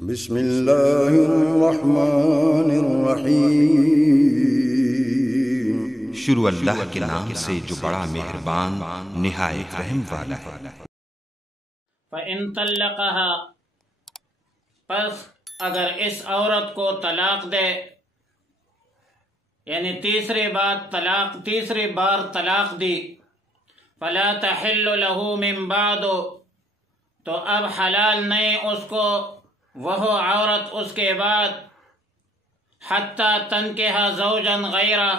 بسم اللہ الرحمن الرحیم۔ شروع اللہ کے نام سے جو بڑا مہربان نہایت رحم والا ہے۔ فَإِن طَلَّقَهَا، پس اگر اس عورت کو طلاق دے، یعنی تیسری بار طلاق دی، فَلَا تَحِلُّ لَهُ مِن بَعْدُ، تو اب حلال نہیں اس کو وہ عورت اس کے بعد، حَتَّى تَنْكِحَ زَوْجًا غَيْرَهُ،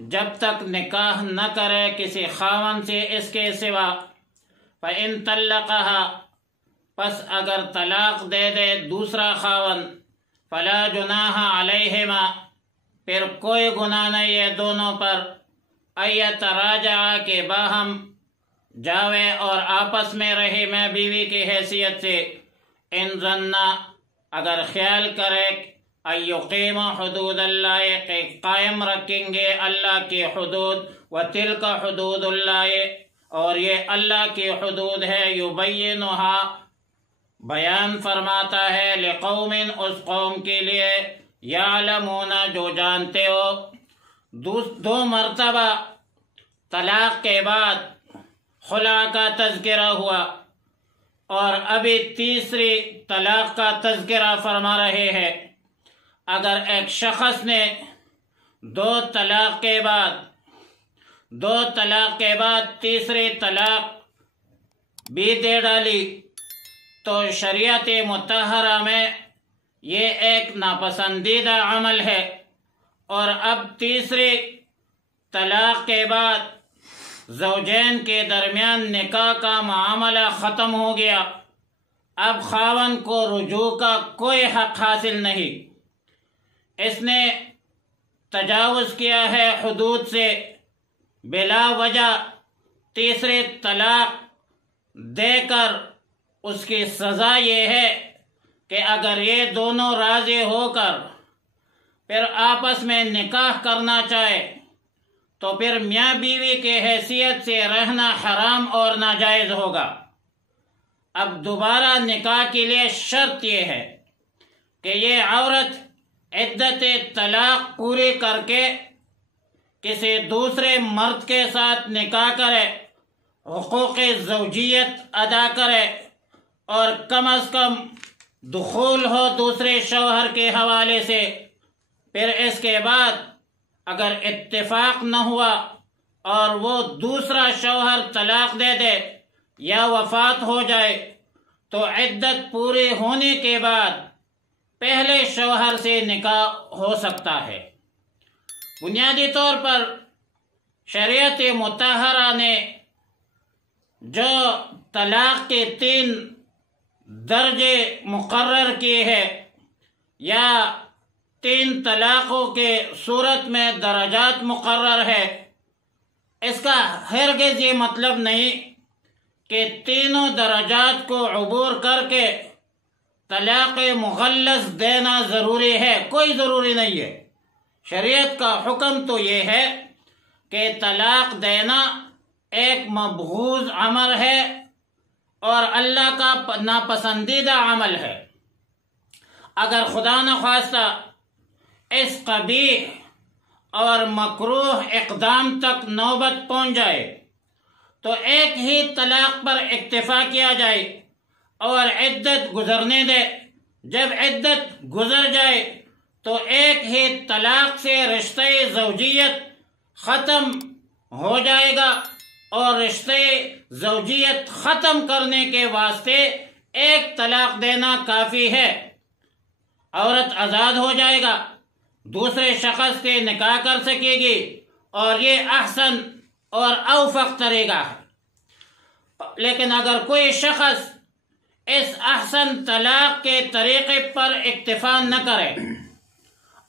جب تک نکاح نہ کرے کسی خاوند سے اس کے سوا۔ فَإِن طَلَّقَهَا، پس اگر طلاق دے دے دوسرا خاوند، فَلَا جُنَاحَ عَلَيْهِمَا، پھر کوئی گناہ نہیں ہے دونوں پر، أَن يَتَرَاجَعَا، کہ باہم جاوے اور آپس میں رہے میں بیوی کی حیثیت سے، ان ظنّا، اگر خیال کرے، أن يقیم حدود اللہ، کہ قائم رکھیں گے اللہ کی حدود، وَتِلْكَ حدود اللہ، اور یہ اللہ کی حدود ہے، یبینھا، بیان فرماتا ہے، لقوم، اس قوم کے لیے، یعلمون، جو جانتے ہو۔ دو مرتبہ طلاق کے بعد خلا کا تذکرہ ہوا، اور ابھی تیسری طلاق کا تذکرہ فرما رہے ہیں۔ اگر ایک شخص نے دو طلاق کے بعد تیسری طلاق بھی دے ڈالی، تو شریعت مطہرہ میں یہ ایک ناپسندیدہ عمل ہے، اور اب تیسری طلاق کے بعد زوجین کے درمیان نکاح کا معاملہ ختم ہو گیا، اب خاوند کو رجوع کا کوئی حق حاصل نہیں، اس نے تجاوز کیا ہے حدود سے، بلا وجہ تیسری طلاق دے کر اس کی سزا یہ ہے کہ اگر یہ دونوں راضی ہو کر پھر آپس میں نکاح کرنا چاہے تو پھر میاں بیوی کے حیثیت سے رہنا حرام اور ناجائز ہوگا۔ اب دوبارہ نکاح کے لیے شرط یہ ہے کہ یہ عورت عدت طلاق پوری کر کے کسی دوسرے مرد کے ساتھ نکاح کرے، حقوق زوجیت ادا کرے، اور کم از کم دخول ہو دوسرے شوہر کے حوالے سے۔ پھر اس کے بعد اگر اتفاق نہ ہوا اور وہ دوسرا شوہر طلاق دے دے یا وفات ہو جائے، تو عدت پوری ہونے کے بعد پہلے شوہر سے نکاح ہو سکتا ہے۔ بنیادی طور پر شریعت مطہرہ نے جو طلاق کے 3 درجے مقرر کیے ہیں، یا 3 طلاقوں کے صورت میں درجات مقرر ہے، اس کا ہرگز یہ مطلب نہیں کہ تینوں درجات کو عبور کر کے طلاق مغلظ دینا ضروری ہے، کوئی ضروری نہیں ہے۔ شریعت کا حکم تو یہ ہے کہ طلاق دینا ایک مبغوض عمل ہے اور اللہ کا ناپسندیدہ عمل ہے۔ اگر خدا نخواستہ اس قبیح اور مکروہ اقدام تک نوبت پہنچ جائے تو ایک ہی طلاق پر اکتفا کیا جائے اور عدت گزرنے دے۔ جب عدت گزر جائے تو ایک ہی طلاق سے رشتہ زوجیت ختم ہو جائے گا، اور رشتہ زوجیت ختم کرنے کے واسطے ایک طلاق دینا کافی ہے، عورت آزاد ہو جائے گا، دوسرے شخص سے نکاح کر سکے گی، اور یہ احسن اور اوفق طریقہ ہے۔ لیکن اگر کوئی شخص اس احسن طلاق کے طریقے پر اکتفا نہ کرے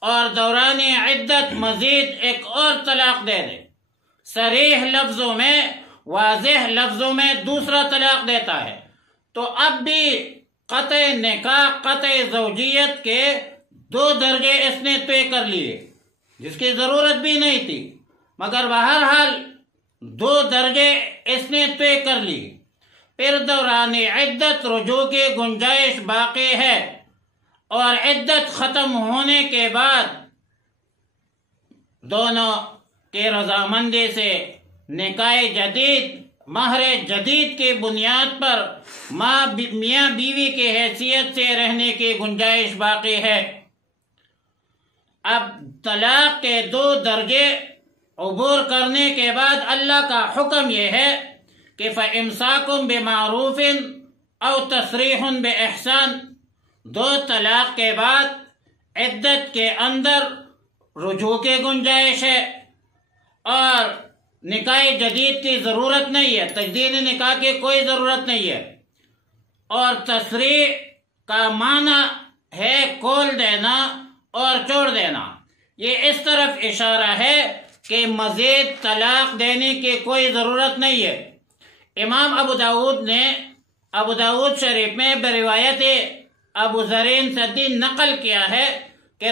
اور دوران عدت مزید ایک اور طلاق دے دے، صریح لفظوں میں، واضح لفظوں میں دوسرا طلاق دیتا ہے، تو اب بھی قطع نکاح، قطع زوجیت کے 2 درجے اس نے طے کر لیے، جس کی ضرورت بھی نہیں تھی، مگر بہرحال 2 درجے اس نے طے کر لی۔ پھر دوران عدت رجوع کی گنجائش باقی ہے، اور عدت ختم ہونے کے بعد دونوں کی رضامندی سے نکاح جدید مہر جدید کی بنیاد پر میاں بیوی کی حیثیت سے رہنے کی گنجائش باقی ہے۔ اب طلاق کے 2 درجے عبور کرنے کے بعد اللہ کا حکم یہ ہے کہ فَإِمْسَاكٌ بِمَعْرُوفٍ أَوْ تَسْرِيحٌ بِإِحْسَانٍ 2 طلاق کے بعد عدت کے اندر رجوع کی گنجائش ہے اور نکاح جدید کی ضرورت نہیں ہے، تجدید نکاح کی کوئی ضرورت نہیں ہے۔ اور تصریح کا معنی ہے کھول دینا اور چھوڑ دینا، یہ اس طرف اشارہ ہے کہ مزید طلاق دینے کی کوئی ضرورت نہیں ہے۔ امام ابو داود شریف میں بروایت ابو ذرین سدی نقل کیا ہے کہ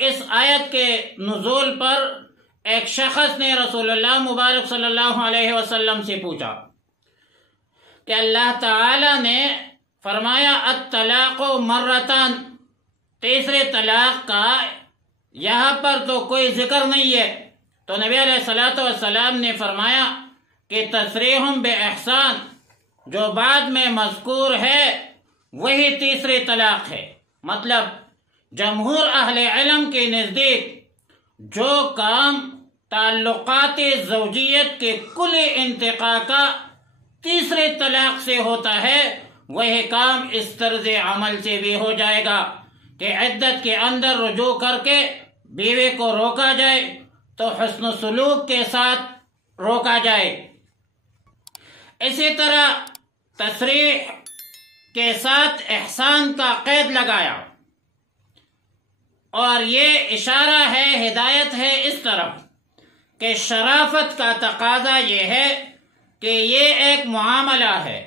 اس آیت کے نزول پر ایک شخص نے رسول اللہ مبارک صلی اللہ علیہ وسلم سے پوچھا کہ اللہ تعالی نے فرمایا الطلاق مرتان، تیسرے طلاق کا یہاں پر تو کوئی ذکر نہیں ہے، تو نبی علیہ الصلوۃ والسلام نے فرمایا کہ تصریح بإحسان جو بعد میں مذکور ہے وہی تیسری طلاق ہے۔ مطلب جمہور اہل علم کے نزدیک جو کام تعلقات زوجیت کے کلی انتقاء کا تیسرے طلاق سے ہوتا ہے وہی کام اس طرز عمل سے بھی ہو جائے گا کہ عدت کے اندر رجوع کر کے بیوی کو روکا جائے تو حسن سلوک کے ساتھ روکا جائے۔ اسی طرح تصریح کے ساتھ احسان کا قید لگایا، اور یہ اشارہ ہے، ہدایت ہے اس طرف کہ شرافت کا تقاضا یہ ہے کہ یہ ایک معاملہ ہے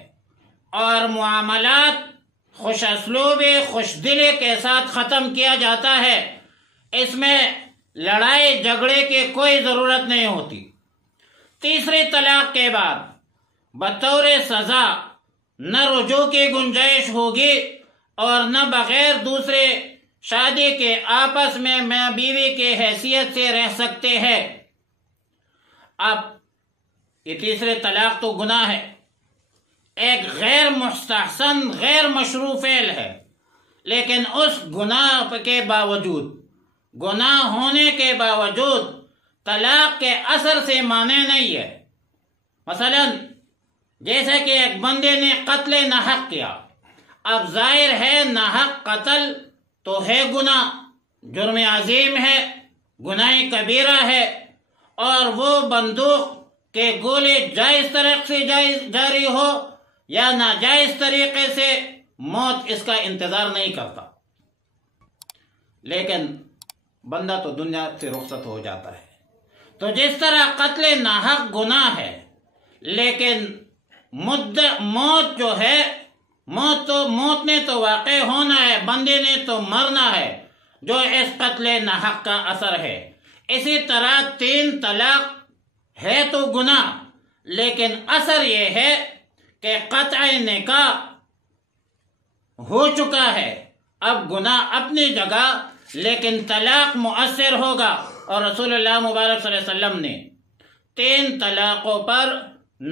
اور معاملات خوش اسلوبی خوش دلی کے ساتھ ختم کیا جاتا ہے، اس میں لڑائی جھگڑے کی کوئی ضرورت نہیں ہوتی۔ تیسری طلاق کے بعد بطور سزا نہ رجوع کی گنجائش ہوگی اور نہ بغیر دوسرے شادی کے آپس میں میاں بیوی کی حیثیت سے رہ سکتے ہیں۔ اب یہ تیسرے طلاق تو گناہ ہے، ایک غیر مستحسن غیر مشروع فعل ہے، لیکن اس گناہ کے باوجود، گناہ ہونے کے باوجود طلاق کے اثر سے مانع نہیں ہے۔ مثلا جیسے کہ ایک بندے نے قتل ناحق کیا، اب ظاہر ہے ناحق قتل تو ہے گناہ، جرم عظیم ہے، گناہ کبیرہ ہے، اور وہ بندوق کے گولے جائز طریقے سے جاری ہو یا ناجائز طریقے سے، موت اس کا انتظار نہیں کرتا، لیکن بندہ تو دنیا سے رخصت ہو جاتا ہے۔ تو جس طرح قتل ناحق گناہ ہے، لیکن موت جو ہے، موت نے تو واقع ہونا ہے، بندے نے تو مرنا ہے، جو اس قتل ناحق کا اثر ہے۔ اسی طرح 3 طلاق ہے تو گناہ، لیکن اثر یہ ہے کہ قطع نکاح ہو چکا ہے، اب گناہ اپنی جگہ لیکن طلاق مؤثر ہوگا۔ اور رسول اللہ مبارک صلی اللہ علیہ وسلم نے 3 طلاقوں پر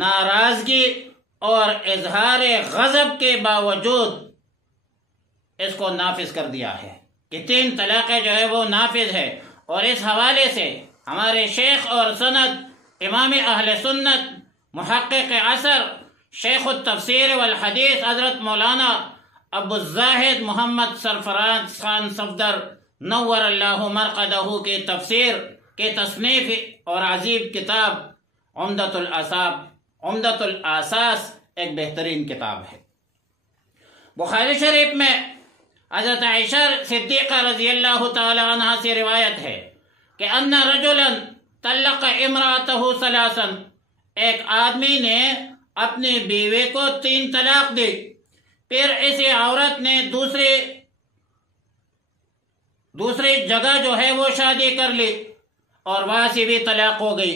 ناراضگی اور اظہار غضب کے باوجود اس کو نافذ کر دیا ہے کہ 3 طلاقیں جو ہے وہ نافذ ہے۔ اور اس حوالے سے ہمارے شیخ اور سند امام اہل سنت محقق عصر شیخ التفسیر والحدیث حضرت مولانا ابو الزاہد محمد سرفراز خان صفدر نور اللہ مرقدہ کی تفسیر کے تصنیف اور عجیب کتاب عمدۃ الاساس ایک بہترین کتاب ہے۔ بخاری شریف میں حضرت عائشہ صدیقہ رضی اللہ تعالی عنہ سے روایت ہے کہ ان رجلا طلق امرأته 3، ایک آدمی نے اپنی بیوی کو 3 طلاق دی، پھر اسی عورت نے دوسری جگہ جو ہے وہ شادی کر لی اور وہاں سے بھی طلاق ہو گئی۔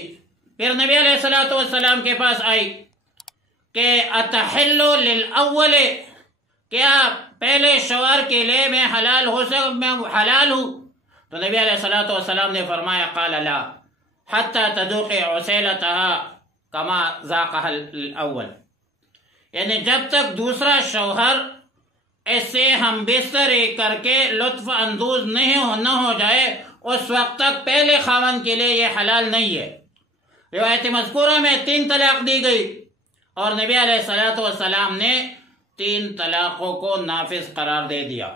پھر نبی علیہ الصلوۃ والسلام کے پاس آئی کہ اتحل للاول، کیا پہلے شوہر کے لیے میں حلال ہوں؟ تو نبی علیہ الصلوۃ والسلام نے فرمایا قال لا حتی تذوقی عسیلتها کما ذاقها الاول، یعنی جب تک دوسرا شوہر اس سے ہم بستری کر کے لطف اندوز نہ ہو جائے اس وقت تک پہلے خاوند کے لیے یہ حلال نہیں ہے۔ روایت مذکورہ میں 3 طلاق دی گئی اور نبی علیہ الصلوۃ والسلام نے 3 طلاقوں کو نافذ قرار دے دیا۔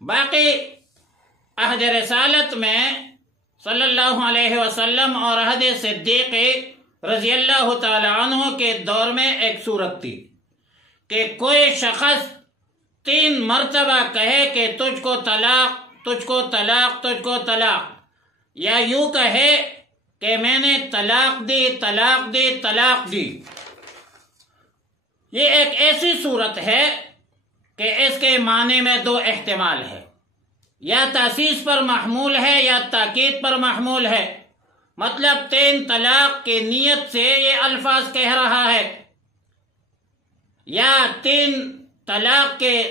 باقی عہد رسالت میں صلی اللہ علیہ وسلم اور عہد صدیق رضی اللہ تعالی عنہ کے دور میں ایک صورت تھی کہ کوئی شخص 3 مرتبہ کہے کہ تجھ کو طلاق، تجھ کو طلاق، تجھ کو طلاق، یا یوں کہے کہ میں نے طلاق دی، طلاق دی، طلاق دی۔ یہ ایک ایسی صورت ہے کہ اس کے معنی میں 2 احتمال ہے، یا تاسیس پر محمول ہے یا تاکید پر محمول ہے۔ مطلب 3 طلاق کی نیت سے یہ الفاظ کہہ رہا ہے، یا 3 طلاق کے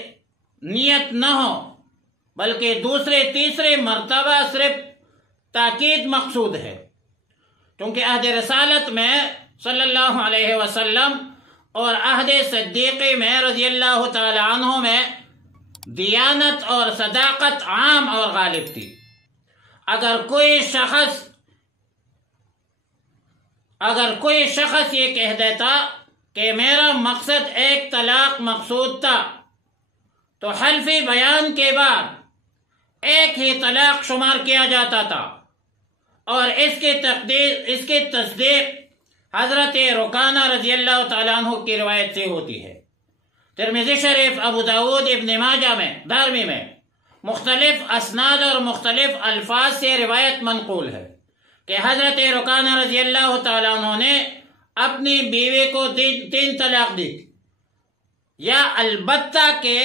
نیت نہ ہو بلکہ دوسرے تیسرے مرتبہ صرف تاکید مقصود ہے، کیونکہ عہد رسالت میں صلی اللہ علیہ وسلم اور عہد صدیقی میں رضی اللہ تعالی عنہ میں دیانت اور صداقت عام اور غالب تھی۔ اگر کوئی شخص یہ کہہ دیتا کہ میرا مقصد 1 طلاق مقصود تھا تو حلفی بیان کے بعد 1 ہی طلاق شمار کیا جاتا تھا، اور اس کی تصدیق حضرت رکانہ رضی اللہ تعالیٰ عنہ کی روایت سے ہوتی ہے۔ ترمذی شریف، ابو داود، ابن ماجہ میں، دارمی میں مختلف اسناد اور مختلف الفاظ سے روایت منقول ہے کہ حضرت رکانہ رضی اللہ تعالیٰ عنہ نے اپنی بیوی کو 3 طلاق دی تھی، یا البتہ کے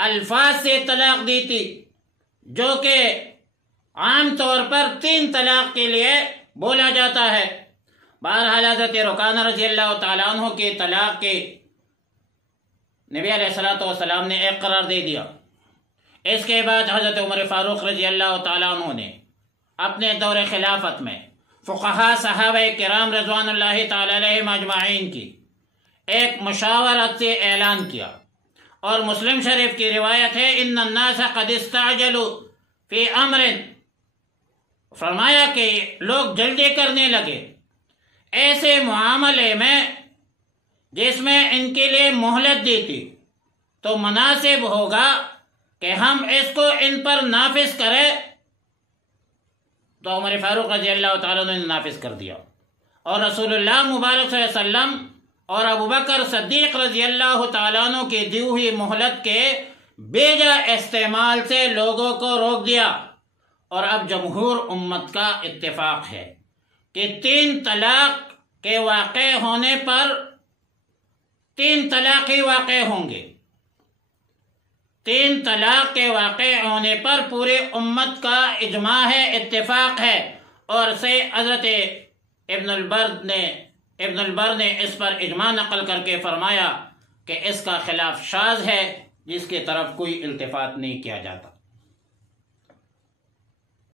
الفاظ سے طلاق دی تھی، جو کہ عام طور پر 3 طلاق کے لیے بولا جاتا ہے۔ بہرحال حضرت رکانہ رضی اللہ تعالیٰ عنہ کی طلاق کے نبی علیہ الصلوۃ والسلام نے 1 قرار دے دیا۔ اس کے بعد حضرت عمر فاروق رضی اللہ تعالیٰ عنہ نے اپنے دور خلافت میں فقہاء صحابہ کرام رضوان اللہ تعالی علیہم اجمعین کی ایک مشاورت سے اعلان کیا، اور مسلم شریف کی روایت ہے ان الناس قد استعجلوا فی امر، فرمایا کہ لوگ جلدی کرنے لگے ایسے معاملے میں جس میں ان کے لیے مہلت دی تھی، تو مناسب ہوگا کہ ہم اس کو ان پر نافذ کریں۔ تو عمر فاروق رضی اللہ تعالیٰ نے نافذ کر دیا، اور رسول اللہ مبارک صلی اللہ علیہ وسلم اور ابوبکر صدیق رضی اللہ تعالیٰ عنہ کی دی ہوئی مہلت کے بیجا استعمال سے لوگوں کو روک دیا۔ اور اب جمہور امت کا اتفاق ہے کہ 3 طلاق کے واقع ہونے پر 3 طلاق ہی واقع ہوں گے۔ 3 طلاق کے واقع ہونے پر پورے امت کا اجماع ہے، اتفاق ہے، اور سے حضرت ابن البر نے اس پر اجماع نقل کر کے فرمایا کہ اس کا خلاف شاذ ہے، جس کی طرف کوئی التفات نہیں کیا جاتا۔